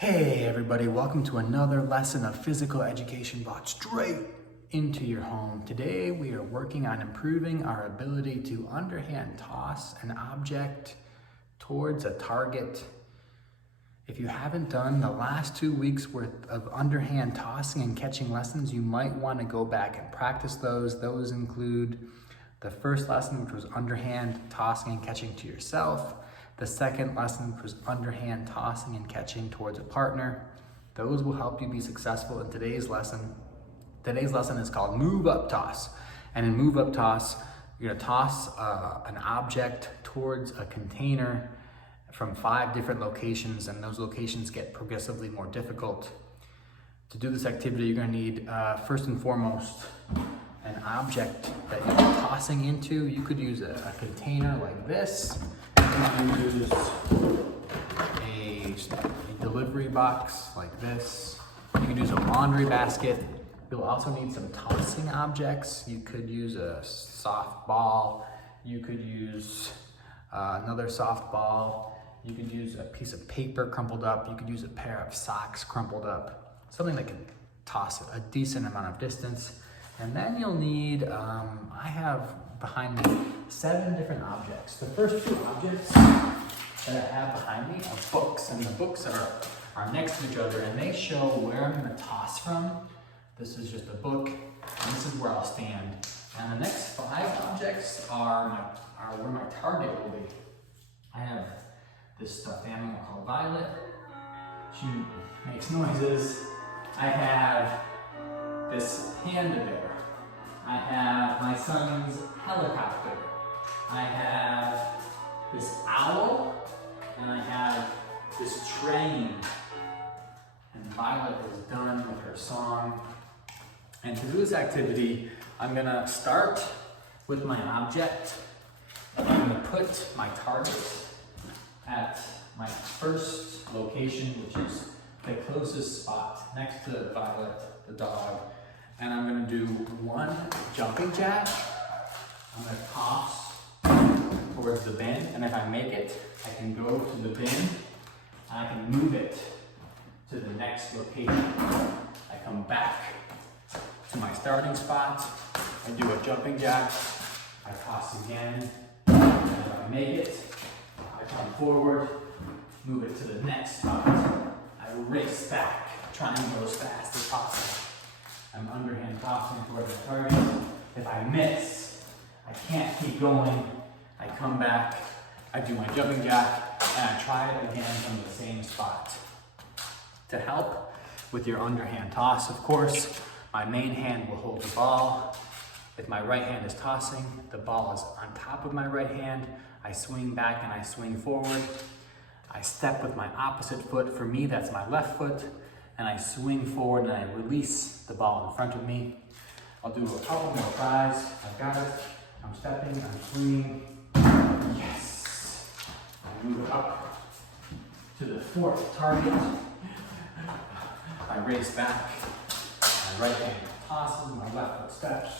Hey everybody, welcome to another lesson of physical education brought straight into your home. Today we are working on improving our ability to underhand toss an object towards a target. If you haven't done the last 2 weeks worth of underhand tossing and catching lessons, you might want to go back and practice those. Those include the first lesson, which was underhand tossing and catching to yourself. The second lesson was underhand tossing and catching towards a partner. Those will help you be successful in today's lesson. Today's lesson is called move up toss. And in move up toss, you're gonna toss an object towards a container from 5 different locations, and those locations get progressively more difficult. To do this activity, you're gonna need, first and foremost, an object that you're tossing into. You could use a container like this. You can use a delivery box like this. You can use a laundry basket. You'll also need some tossing objects. You could use a soft ball. You could use another soft ball. You could use a piece of paper crumpled up. You could use a pair of socks crumpled up. Something that can toss a decent amount of distance. And then you'll need, I have behind me 7 different objects. The first 2 objects that I have behind me are books, and the books are next to each other, and they show where I'm gonna toss from. This is just a book, and this is where I'll stand. And the next 5 objects are where my target will be. I have this stuffed animal called Violet. She makes noises. I have this panda bear. I have my son's helicopter. I have this owl, and I have this train. And Violet is done with her song. And to do this activity, I'm gonna start with my object. I'm gonna put my target at my first location, which is the closest spot next to Violet, the dog. And I'm gonna do 1 jumping jack. I'm gonna toss towards the bin, and if I make it, I can go to the bin, and I can move it to the next location. I come back to my starting spot, I do a jumping jack, I toss again, and if I make it, I come forward, move it to the next spot. I race back, trying to go as fast as possible. I'm underhand tossing towards the target. If I miss, I can't keep going. I come back, I do my jumping jack, and I try it again from the same spot. To help with your underhand toss, of course, my main hand will hold the ball. If my right hand is tossing, the ball is on top of my right hand. I swing back and I swing forward. I step with my opposite foot. For me, that's my left foot. And I swing forward and I release the ball in front of me. I'll do a couple more tries. I've got it. I'm stepping, I'm swinging. Yes! I move it up to the 4th target. I race back. My right hand tosses, my left foot steps.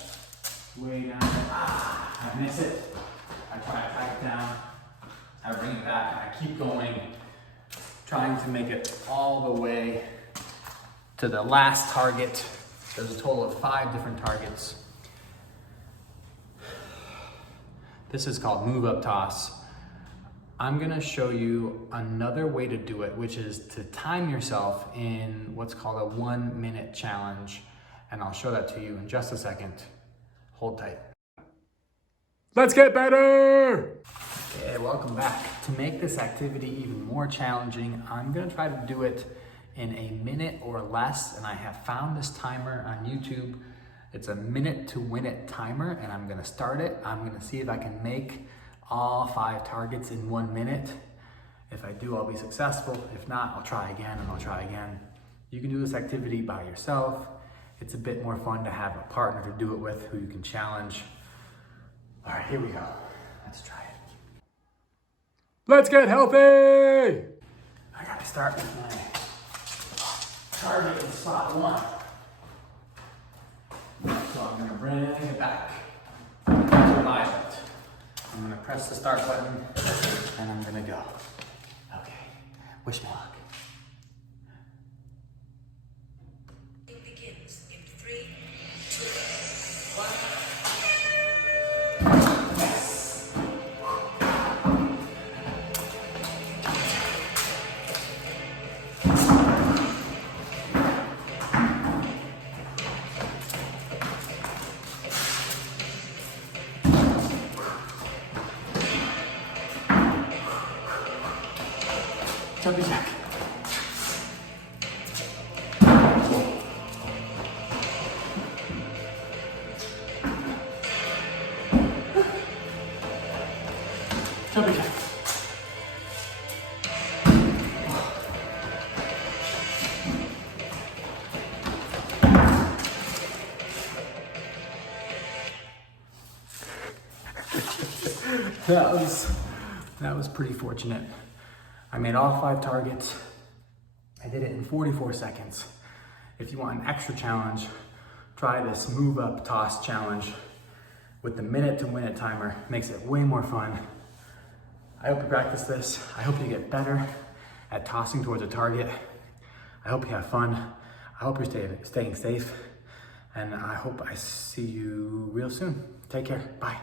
Way down. I miss it. I try to track it down. I bring it back and I keep going, trying to make it all the way to the last target. There's a total of 5 different targets. This is called move up toss. I'm gonna show you another way to do it, which is to time yourself in what's called a 1-minute challenge. And I'll show that to you in just a second. Hold tight. Let's get better! Okay, welcome back. To make this activity even more challenging, I'm gonna try to do it in a minute or less, and I have found this timer on YouTube. It's a minute to win it timer, and I'm gonna start it. I'm gonna see if I can make all 5 targets in 1 minute. If I do, I'll be successful. If not, I'll try again and I'll try again. You can do this activity by yourself. It's a bit more fun to have a partner to do it with who you can challenge. All right, here we go. Let's try it. Let's get healthy! I gotta start with my target in spot 1. So I'm gonna bring it back to Violet. I'm gonna press the start button and I'm gonna go. Okay, wish me luck. Jumpy jack. Jumpy jack. That was pretty fortunate. I made all 5 targets. I did it in 44 seconds. If you want an extra challenge, try this move up toss challenge with the minute to win it timer. Makes it way more fun. I hope you practice this. I hope you get better at tossing towards a target. I hope you have fun. I hope you're staying safe. And I hope I see you real soon. Take care. Bye.